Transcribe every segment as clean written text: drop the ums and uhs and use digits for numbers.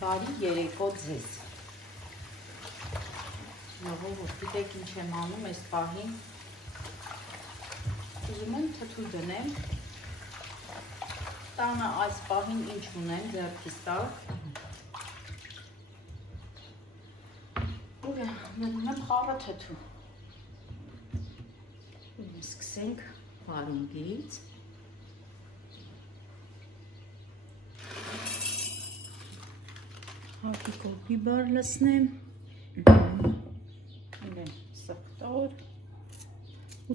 Բարի երեկո ձեզ։ Ժողովուրդ, գիտեք ինչ եմ անում այս պահին։ Ուզում եմ թթու դնեմ։ Տանը այս պահին ինչ ունեմ ձեռքիս տակ։ Մնում եմ խառը թթու։ Սկսենք վարունգից։ Հակիկով բիբար լսնեմ, սխտոր,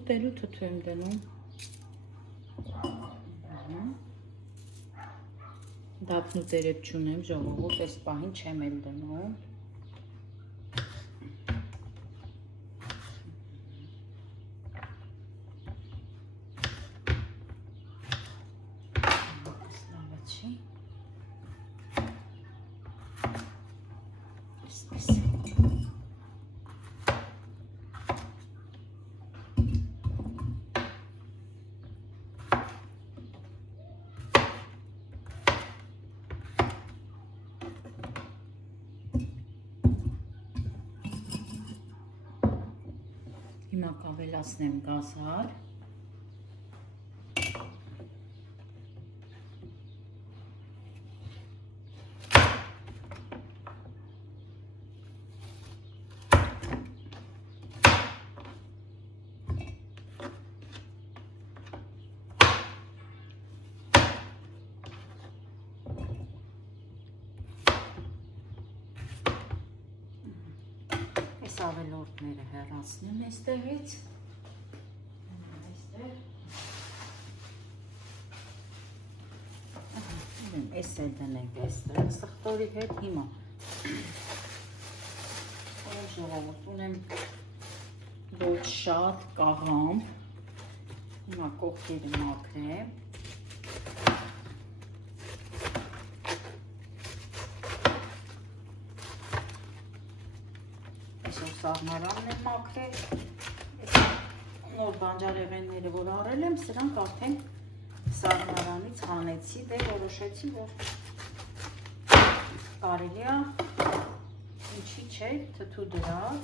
ուտելու թթու եմ դնում, դափն ու տերեփ չունեմ, ժողովուրդ, այս պահին չեմ էլ դնում, հիմա կավելացնեմ գազար, այս ավելորդները հեռացնեմ այստեղից, այս էլ դնենք այստեղ սխտորի հետ, հիմա ժողովուրդ ունեմ ոչ շատ կաղամ, հիմա կողքերը մաքրեմ, այսօր սաղմարանն եմ մաքրել, նոր բանջարեղենները որ առել եմ, սրանք արդեն սաղմարանից հանեցի, դե որոշեցի, որ կարելի է, ինչի չէ, թթու դրած,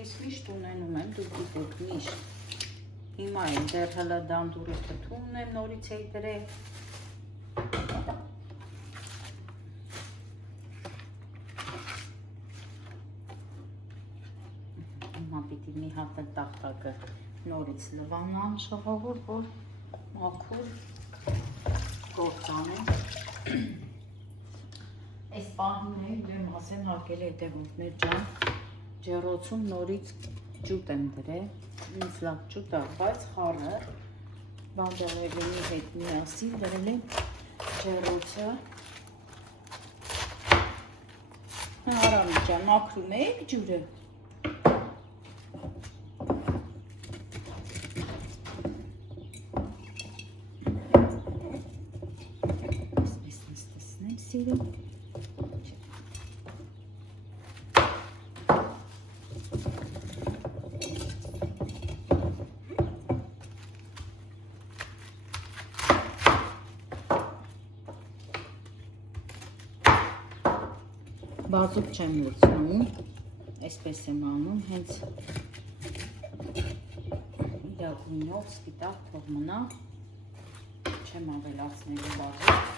ես միշտ ունենում եմ, դուք գիտեք միշտ, հիմա եմ դեռ հլը դանդուրը թթու ունեմ, նորից էի դրել, հիմա պիտի մի հատ տախտակը նորից լվանամ ժողովուրդ, որ մաքուր գործանեմ, այս պահին է դեմ ասեն հարկել հետևորդներ ջան, ջեռոցում նորից ջուտ եմ դրել, ինձ լավ ջուտ է, բայց խառը բանջարեղենի հետ միասին դրել եմ ջեռոցը, Արամի ջան, մաքրում եք ջուրը? Սիրում բազուկ չեմ լցնում, այսպես եմ անում, հենց իրագույնով սպիտակ թող մնա, չեմ ավելացնելու բազուկ,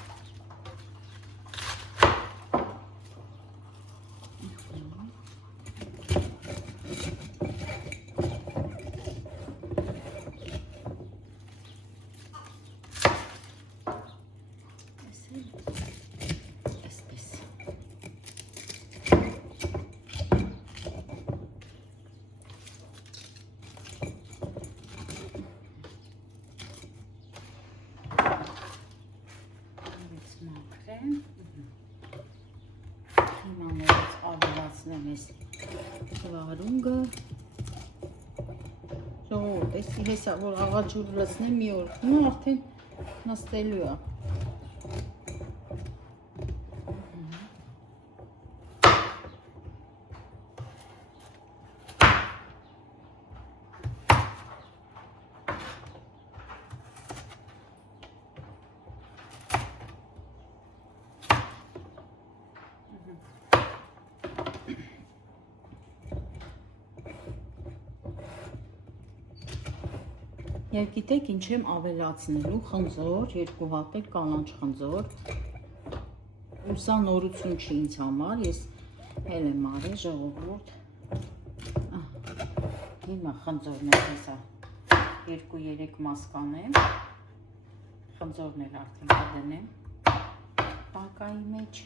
հիմա նորից ավելացնեմ ես վարունգը, ժողովուրդ, էսի հեսա, որ աղաջուր լցնեմ մի օր, հիմա արդեն նստելու է, Եվ գիտեք ինչ եմ ավելացնելու խնձոր, 2 հատիկ կանաչ խնձոր։ Ու սա նորություն չի ինձ համար, ես էլ եմ արել ժողովուրդ։ Հիմա խնձորն է հեսա 2-3 մաս կանեմ, խնձորն էլ արդեն կդնեմ բակայի մեջ։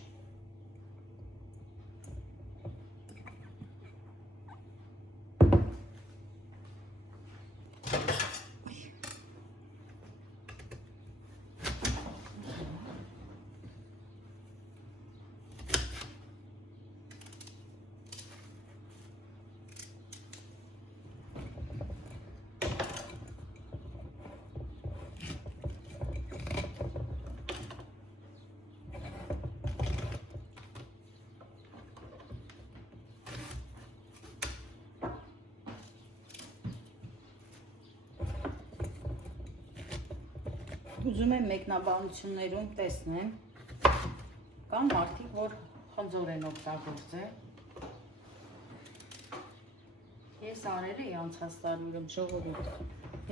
Ուզում եմ մեկնաբանություններում տեսնեմ, կան մարդիկ, որ խնձոր են օգտագործել։ Ես արել էի անցած տարիներում ժողովուրդ,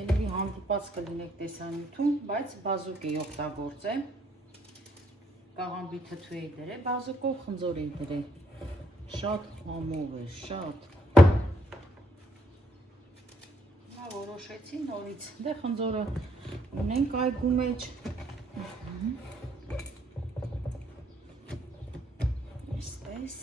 երևի հանդիպած կլինեք տեսանյութում, բայց բազուկ էի օգտագործել, կաղամբի թթու էի դրել, բազուկով խնձոր էի դրել, շատ համով է, շատ։ Որոշեցի նորից, դե խնձորը ունենք այգու մեջ, այսպես,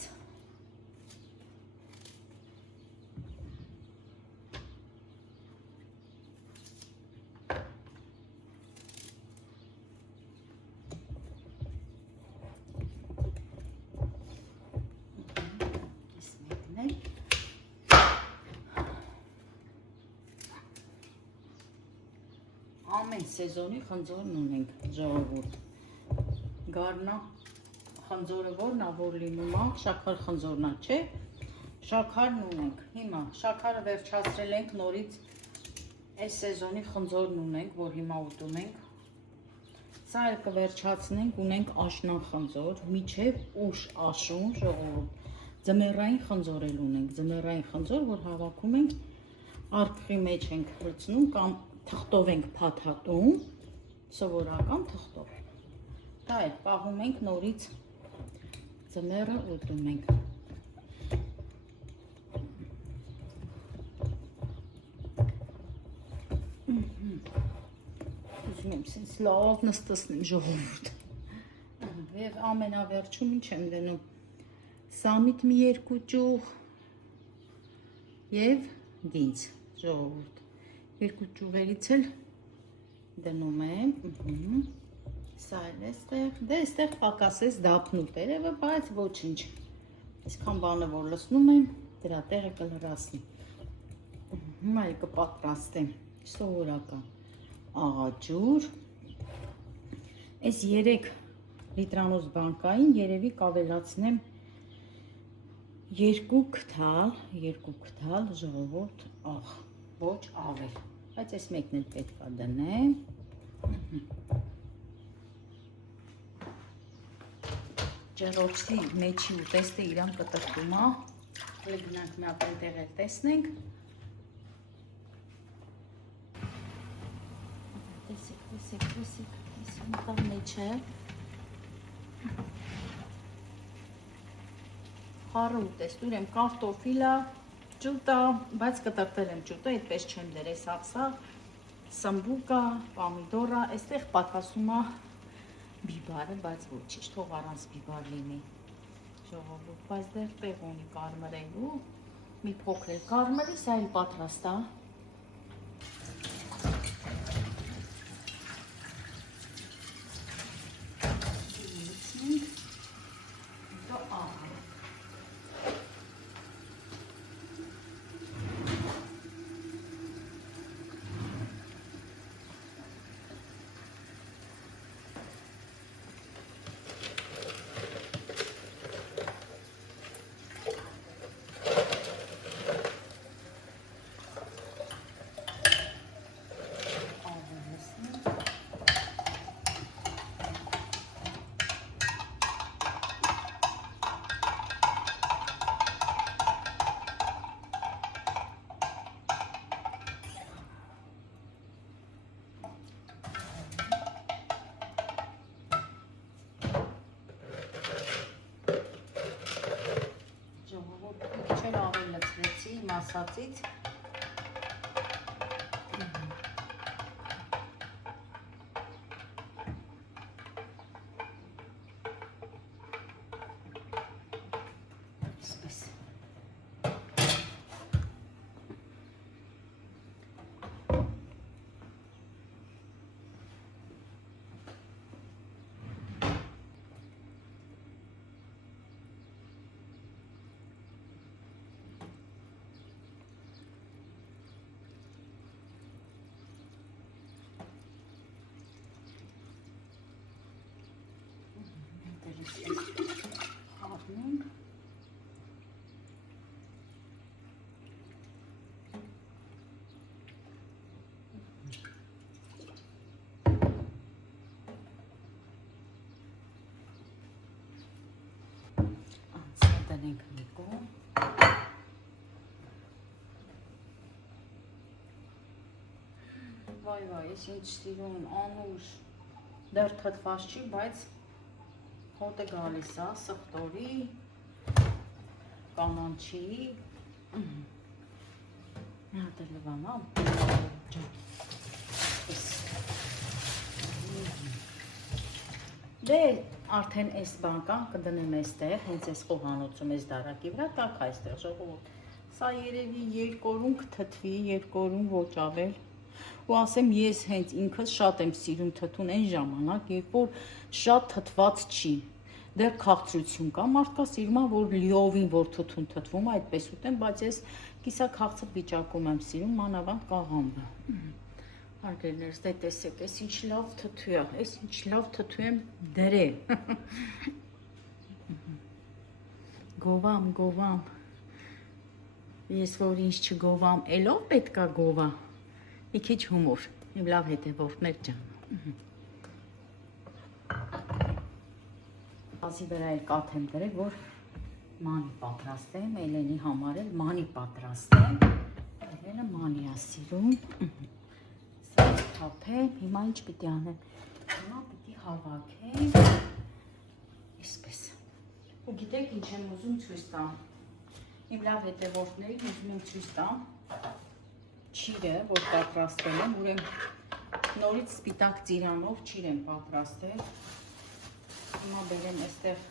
ամեն սեզոնի խնձորն ունենք ժողովուրդ, գարնա խնձորը որն է, որ լինում է, շաքար խնձորն է, չէ, շաքարն ունենք, հիմա շաքարը վերջացրել ենք նորից, այս սեզոնի խնձորն ունենք, որ հիմա ուտում ենք, սա էլ կվերջացնենք, ունենք աշնան խնձոր, միջև ուշ աշուն ժողովուրդ, ձմեռային խնձոր էլ ունենք, ձմեռային խնձոր, որ հավաքում ենք, արկղի մեջ ենք լցնում կամ թղթով ենք փաթաթում, սովորական թղթով, դա էլ պահում ենք նորից ձմեռը ուտում ենք։ Ուզում եմ սենց լավ նստացնեմ ժողովուրդ։ Եվ ամենավերջում ինչ եմ դնում, սամիտ մի 2 ճուղ և դինձ ժողովուրդ։ 2 ճյուղերից էլ դնում եմ, սա էլ էստեղ, դե էստեղ պակասես դափնու տերևը, բայց ոչինչ, այսքան բանը որ լցնում եմ, դրա տեղը կլրացնի, հիմա էլ կպատրաստեմ, սովորական աղաջուր, այս 3 լիտրանոց բանկային երևի կավելացնեմ 2 քթալ ժողովուրդ աղ, ոչ ավել, բայց այս մեկն էլ պետք է դնեմ, ջեռոցի մեջի ուտեստը իրան կտրտում է, գնանք մի հատ այնտեղ էլ տեսնենք, տեսեք, մտավ մեջը, խառը ուտեստ, ուրեմ կարտոֆիլա, ճուտա, բայց կտրտել եմ ճուտը, այդպես չեմ դրել սաղսաղ, սմբուկա, պամիդորա, այստեղ պատասում է բիբարը, բայց ոչինչ, թող առանց բիբար լինի, ժողովուրդ, բայց դեռ տեղ ունի կարմրելու, մի փոքր էլ կարմրի, սա էլ պատրաստ է։ մնացածից։ Խառնենք։ Անցա դնենք մի կողմ։ Վայ, ես ինչ սիրուն, անուշ, դեռ թթված չի, բայց հոտը գալիս է, սխտորի, կանանչի, մի հատ էլ լվանա, դե արդեն այս բանկան կդնեմ այստեղ, հենց այս խոհանոցում այս դարակի վրա, տակ այստեղ ժողովուրդ, սա երևի երկորում կթթվի, երկորում ոչ ավել, ու ասեմ ես հենց ինքս շատ եմ սիրում թթուն այն ժամանակ, երբ որ շատ թթված չի, դեռ քաղցրություն կա, մարդկա սիրում է, որ լիովին որ թթուն թթվում, այդպես ուտեմ, բայց ես կիսա քաղցր վիճակում եմ սիրում, մանավանդ կաղամը։ Հարգելիներս, դե տեսեք, այս ինչ լավ թթու է, այս ինչ լավ թթու եմ դրե։ Գովամ, ես որ ինչ չգովամ, էլով պետք է գովա, մի քիչ հումոր, իմ լավ հետևորդներ ջան։ Բազի վրա էլ կաթ եմ դրել, որ մանի պատրաստեմ, Էլենի համար էլ մանի պատրաստեմ, Էլենը մանի է սիրում, սա թափեմ, հիմա ինչ պիտի անեմ, հիմա պիտի հավաքեմ, այսպես, ու գիտեք ինչ եմ ուզում ցույց տամ, իմ լավ հետևորդներին ուզում եմ ցույց տամ, չիրը, որ պատրաստել եմ, ուրեմն նորից սպիտակ ծիրանով չիր եմ պատրաստել, հիմա բերեմ այստեղ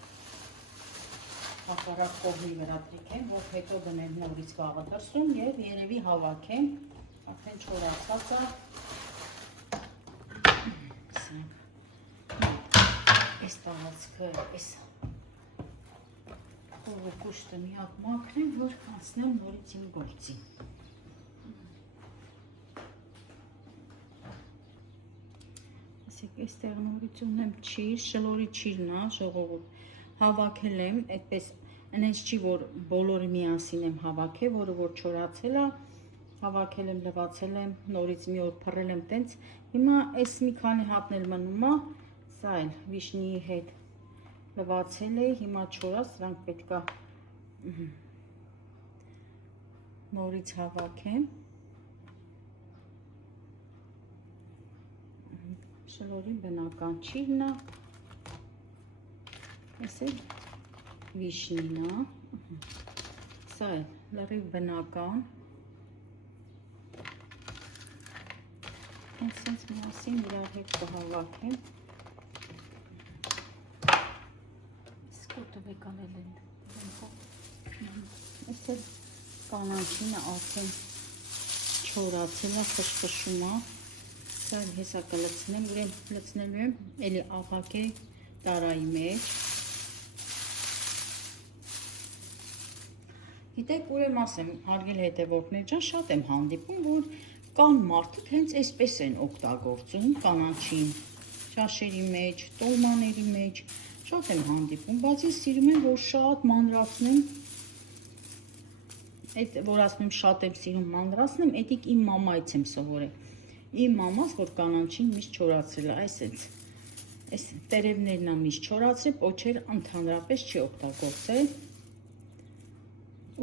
հակառակ կողմի վրա տրիքեմ, որ հետո դնեմ նորից վաղը դրսում և երևի հավաքեմ, արդեն չորացած է, այս տարածքը, այս կուշտը մի հատ մաքրեմ, որ անցնեմ նորից իմ գործին։ Այստեղ նորից ունեմ չիր, շլորի չիրն է, ժողովուրդ, հավաքել եմ, այդպես, այնպես չի, որ բոլորը միասին եմ հավաքել, որը որ չորացել է, հավաքել եմ, լվացել եմ, նորից մի օր փռել եմ տենց, հիմա այս մի քանի հատն էլ մնում է, սա էլ վիշնիի հետ լվացել է, հիմա չորած, սրանք պետք է նորից հավաքեմ, շլորի բնական չիրն է, այս էլ վիշնին է, սա էլ լրիվ բնական, հենց միասին իրար հետ կհավաքեմ, սկոտը վեկանել են, այս էլ կանանչինը արդեն չորացել է, խշխշում է, սա հեսա կլցնեմ, ուրեն լցնելու եմ, էլի աղակ է տարայի մեջ, գիտեք, ուրեմ ասեմ, հարգել հետևորդներ ջան, շատ եմ հանդիպում, որ կան մարդիկ հենց այսպես են օգտագործում, կանանչին, ճաշերի մեջ, տոլմաների մեջ, շատ եմ հանդիպում, բայց ես սիրում եմ, որ շատ մանրացնեմ, այդ որ ասում եմ շատ եմ սիրում մանրացնեմ, էդիկ իմ մամայից եմ սովորել, իմ մամաս, որ կանանչին միշտ չորացրել է, այս տերևներն է միշտ չորացրել, պոչեր ընդհանրապես չի օգտագործել,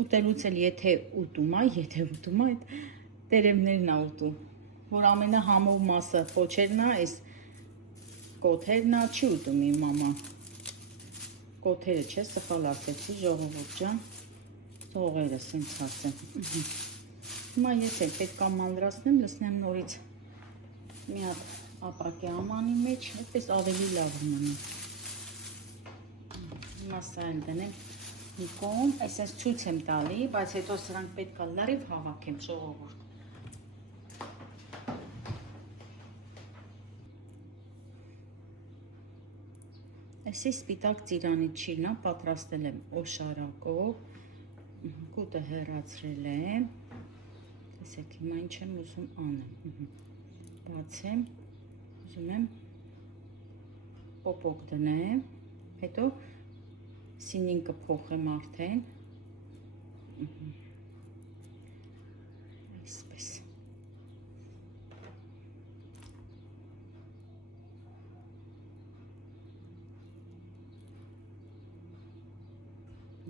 ուտելուց էլ եթե ուտում է, այդ տերևներն է ուտում, որ ամենահամով մասը պոչերն է, այս կոթերն է, չի ուտում իմ մաման, կոթերը չէ, սխալ ասեցի, ժողովուրդ ջան, ծողերը սենց ասեմ, Հիմա ես էլ պետք է մանրացնեմ, լցնեմ նորից մի հատ ապակի ամանի մեջ, այդպես ավելի լավ մնում։ Հիմա սա էլ դնեմ մի կողմ, այսպես ցույց եմ տալի, բայց հետո սրանք պետք է լրիվ հավաքեմ, ժողովուրդ։ Այսի սպիտակ ծիրանից շիրնա պատրաստել եմ օշարակով, կուտը հեռացրել եմ, տեսեք հիմա ինչ եմ ուզում անեմ, բացեմ, ուզում եմ պոպոկ դնեմ, հետո սինին կփոխեմ արդեն, այսպես,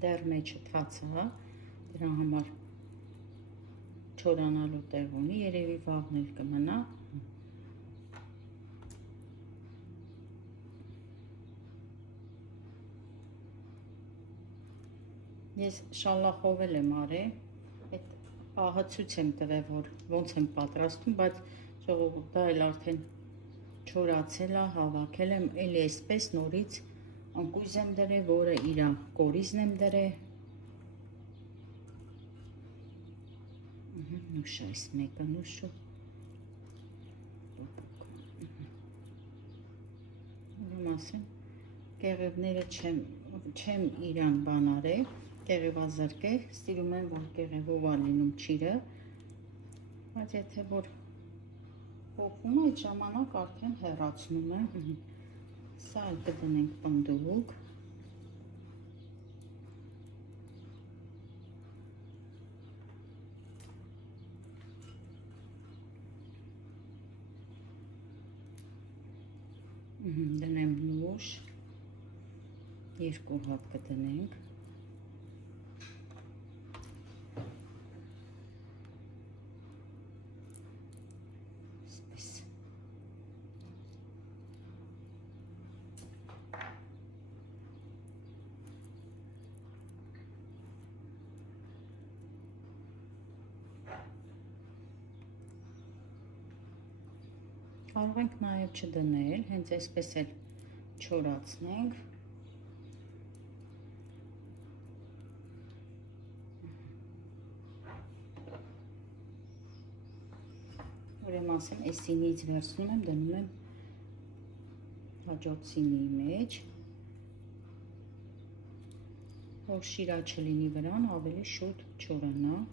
դեռ մեջը թաց է, դրա համար չորանալու տեղ ունի, երևի վաղն էլ կմնա, ես շալախով եմ արել, այդ ահը ցույց եմ տվել, որ ոնց եմ պատրաստում, բայց ժողովուրդ դա էլ արդեն չորացել է, հավաքել եմ, էլի այսպես նորից անկույզ եմ դրել, որը իր կորիզն եմ դրել, նուշ այս մեկը նուշու, ուրում ասեմ, կեղևները չեմ իրան բան արել, կեղևազրկել, ստիրում եմ, որ կեղևով է լինում ճիրը, բայց եթե որ փոխում է, այդ ժամանակ արդեն հեռացնում եմ, սա էլ կդնենք պնդուկ, դնեմ նուշ, երկու հատ կդնենք, կարող ենք նաև չդնել, հենց այսպես էլ չորացնենք, ուրեմն ասեմ, այս սինից վերցնում եմ, դնում եմ հաջորդ սինի մեջ, որ շիրա չլինի վրան, ավելի շուտ չորանա,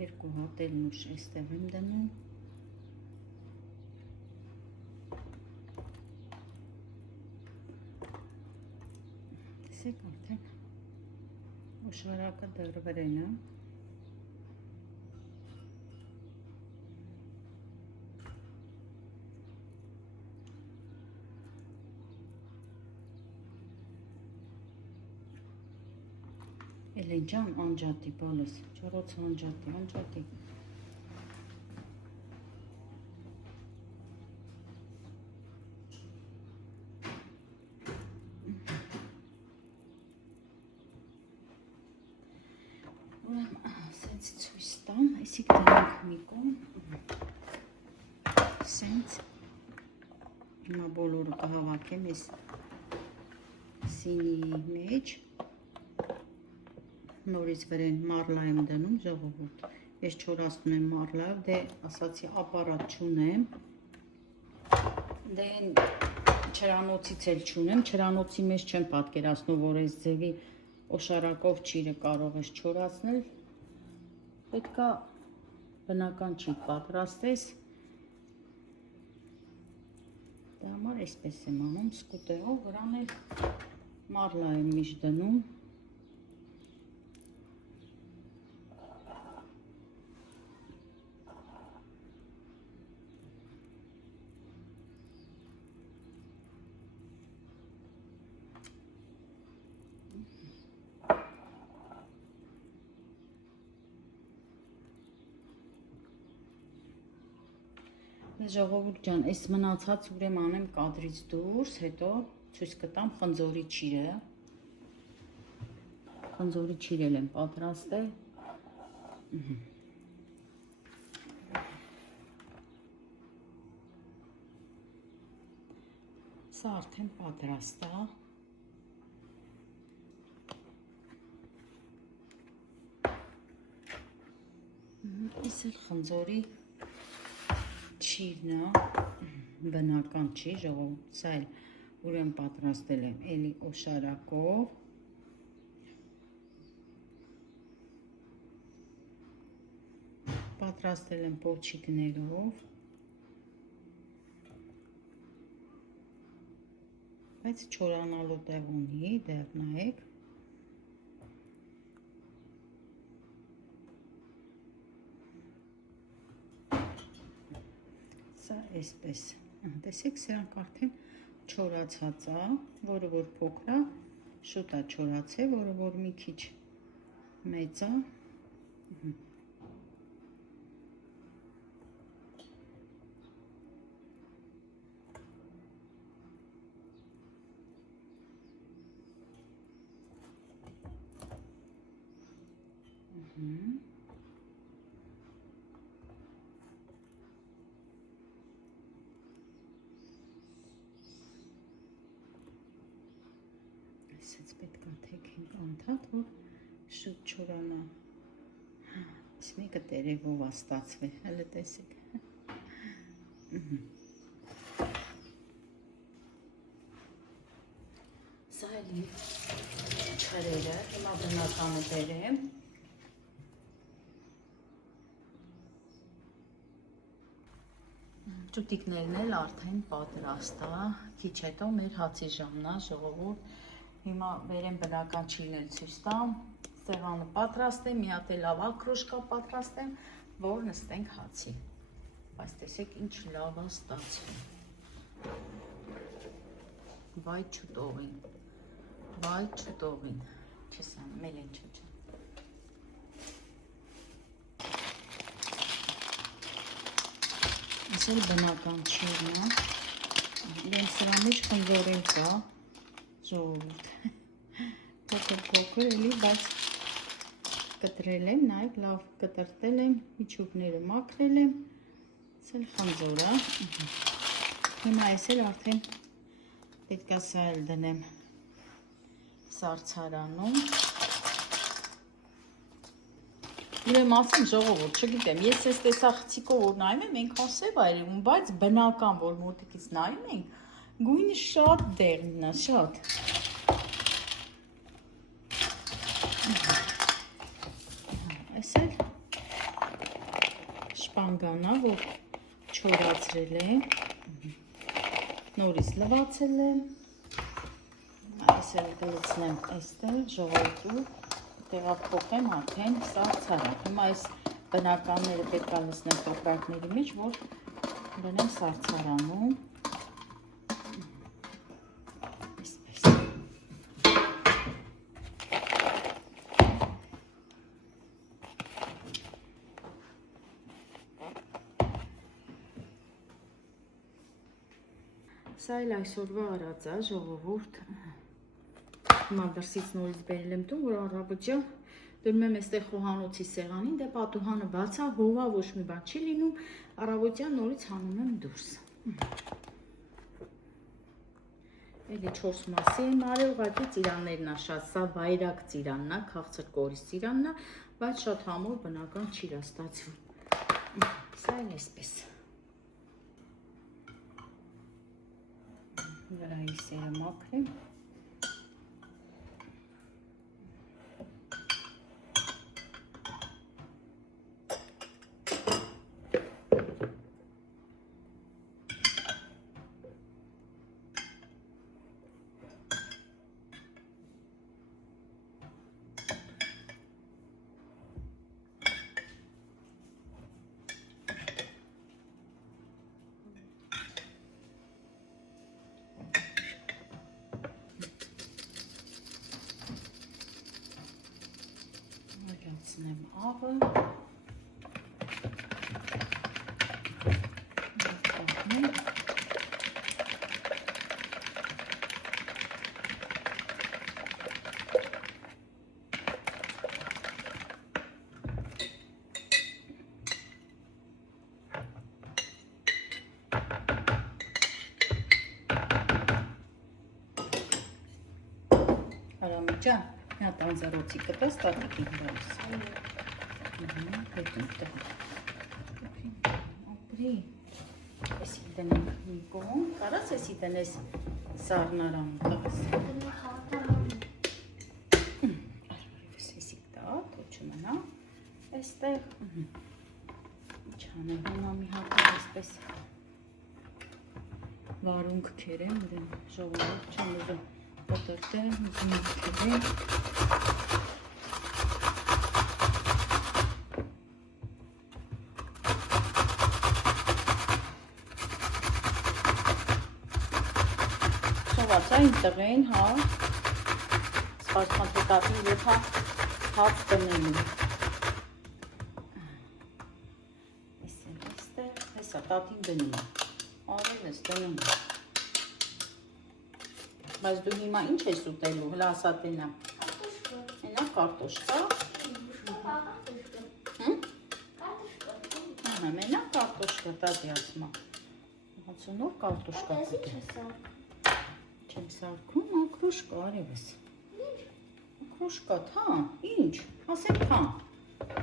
երկու հատ էլ նուշ այստեղ եմ դնում, տեսեք արդեն օշարակը դեռ վրեն է, Էլեն ջան, անջատի, բալես, ճարոց անջատի, սենց ցույց տամ, այսիք դրանք մի կողմ, սենց, հիմա բոլորը կհավաքեմ ես սինի մեջ, նորից վրեն մարլա եմ դնում, ժողովուրդ, ես չորացնում եմ մարլայով, դե ասացի ապարատ չունեմ, դե չրանոցից էլ չունեմ, չրանոցի մեջ չեմ պատկերացնում, որ այս ձևի օշարակով ճիրը կարող ես չորացնել, պետք է բնական ճիտ պատրաստես, դա համար այսպես եմ անում, սկուտերով, վրան էլ մարլա եմ միշտ դնում, Ժողովուրդ ջան, այս մնացած ուրեմն անեմ կադրից դուրս, հետո ցույց կտամ խնձորի ճիրը։ Խնձորի ճիրել եմ պատրաստել։ Սա արդեն պատրաստ է։ Այս էլ խնձորի ճիրն է, բնական չի, ժողովուրդ, սա էլ ուրեմն պատրաստել եմ էլի օշարակով։ Պատրաստել եմ փոչիկներով, բայց չորանալու տեղ ունի, դեռ նայեք։ Սա այսպես, տեսեք, սրանք արդեն չորացած է, որը որ փոքր է, շուտ է չորացել, որը որ մի քիչ մեծ է։ Այսպես պետք է թեքենք անդադ, որ շուտ չորանա։ Այս մեկը տերևով է ստացվել, հələ տեսեք։ Սա էլի չրերը, հիմա բնականը բերեմ։ Ճուտիկներն էլ արդեն պատրաստ է, քիչ հետո մեր հացի ժամն է, ժողովուրդ։ Հիմա վերեմ բնական ճիրն ցույց տամ, սեղանը պատրաստ է, մի հատ էլ լավ ակրոշկա պատրաստ եմ, որ նստենք հացի։ Բայց տեսեք ինչ լավ է ստացվում։ Վայ չուտողին, վայ չուտողին, չես անում, էլ են չոչան։ Այս էլ բնական ճիրն է, իրեն սրա մեջ խնձորել կա, ժողովուրդ, փոքր էլի, բայց կտրել եմ, նայեք, լավ կտրտել եմ, միջուկները մաքրել եմ, այս էլ խնձոր է, հիմա այս էլ արդեն պետք է սա էլ դնեմ սառցարանում, ուրեմն ասեմ ժողովուրդ, չգիտեմ, ես այս տեսա խցիկով որ նայում եմ, այնքան սև է երևում, բայց բնական որ մոտիկից նայում ենք, գույնը շատ դեղին է, շատ։ Այս էլ շպանգան է, որ չորացրել եմ, նորից լվացել եմ, այս էլ կլցնեմ այստեղ, ժողովուրդ, տեղափոխեմ արդեն սառցարան։ Հիմա այս բնականները պետք է լցնեմ կապրակների մեջ, որ դնեմ սառցարանում։ Այսպես։ Սա էլ այսօրվա արած է, ժողովուրդ։ Հիմա դրսից նորից բերել եմ տուն, որ առավոտյան դնում եմ այստեղ խոհանոցի սեղանին, դե պատուհանը բաց է, հովա ոչ մի բան չի լինում, առավոտյան նորից հանում եմ դուրս։ Էլի 4 մասի եմ արել, ուղղակի ծիրաններն է շատ, սա վայրակ ծիրանն է, քաղցր կորիզ ծիրանն է, բայց շատ համոր բնական ճիր է ստացվում։ Սա էլ այսպես։ Վրայի սերը մաքրեմ։ Աղը Արամի ջան, մի հատ անձեռոցի կտես, տատիկին դարս։ Հետո տեղ։ Ապրի։ Էսի տնենք մի կողմ, կարաս էսի տնես սարնարան տաս։ Էսի տա, թո չմնա, էստեղ։ Չանեմ, հիմա մի հատ էսպես վարունք կերեմ, ուրեն ժողովուրդ չեմ ուզում կոտրտեմ, ուզում կերեմ։ Շողացա իմ տղեն, հա, սպասման տատին և հաց տնեին։ Հեսա տատին դնում է, արև ես դնում է։ Բայց դու հիմա ինչ ես ուտելու, հլա ասա տենա։ Ենա կարտոշկա։ Մենա կարտոշկա տատի ասմա։ Հացունով կարտոշկա կուտի։ Չեմ սարքում, ակրոշկա, արև ես։ Ակրոշկա, թա, ինչ, ասեմ թա,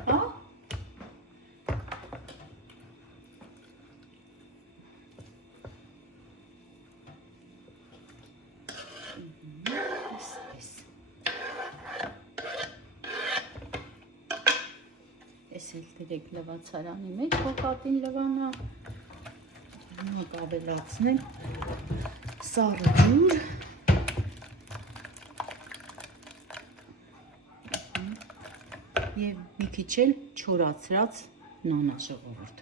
հա։ Ես էլ դրեք լվացարանի մեջ, հոկատին լվանա, հիմա կավելացնեմ սառը ջուր, և մի քիչ էլ չորացրած նանա ժողովուրդ։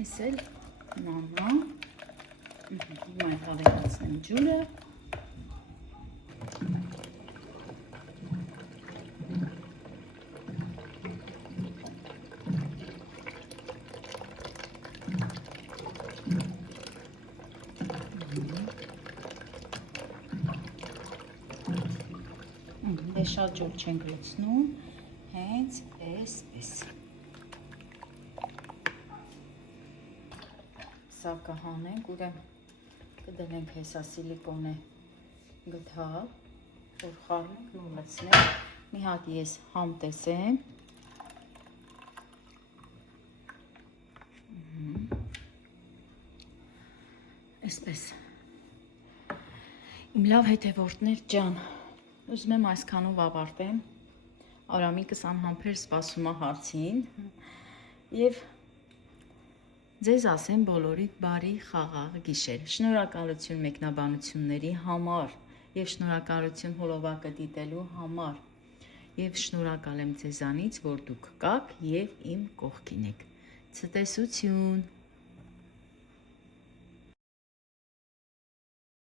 Ես էլ նանա, հիմա էլ հավելացնեմ ջուրը, շատ ջուր չենք լցնում, հենց էսպես։ Սա կհանենք, ուրեմ կդնենք հեսա սիլիկոնե գթալ, որ խառնենք ու լցնենք, մի հատ ես համ տեսեմ, էսպես, իմ լավ հետևորդներ ջան, ուզում եմ այսքանով ավարտեմ, Արամիկս անհամբեր սպասում է հարցին և ձեզ ասեմ բոլորիդ բարի խաղաղ գիշեր, շնորհակալություն մեկնաբանությունների համար և շնորհակալություն հոլովակը դիտելու համար և շնորհակալ եմ ձեզանից, որ դուք կաք և իմ կողքին եք, ցտեսություն։